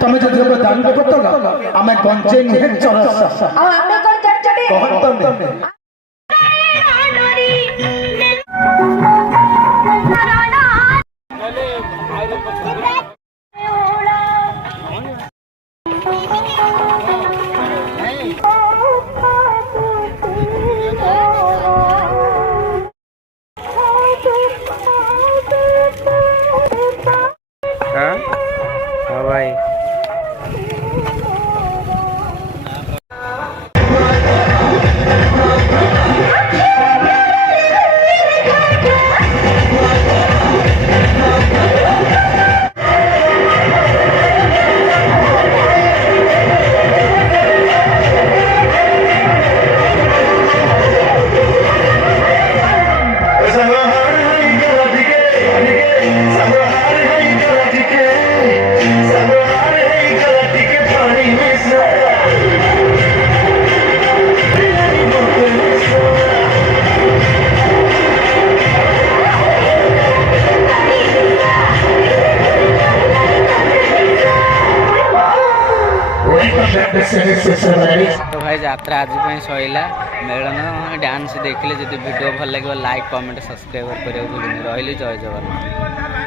तुम्हें जो देखो दान को तो हमें कौनचे नहीं चला और हमने कौन चटचटे बहुत तुमने हाँ भाई तो भाई यात्रा आज सैला मेलन डांस देखले जब वीडियो भल लगे लाइक कमेंट सब्सक्राइब करें रही जय जगन्नाथ।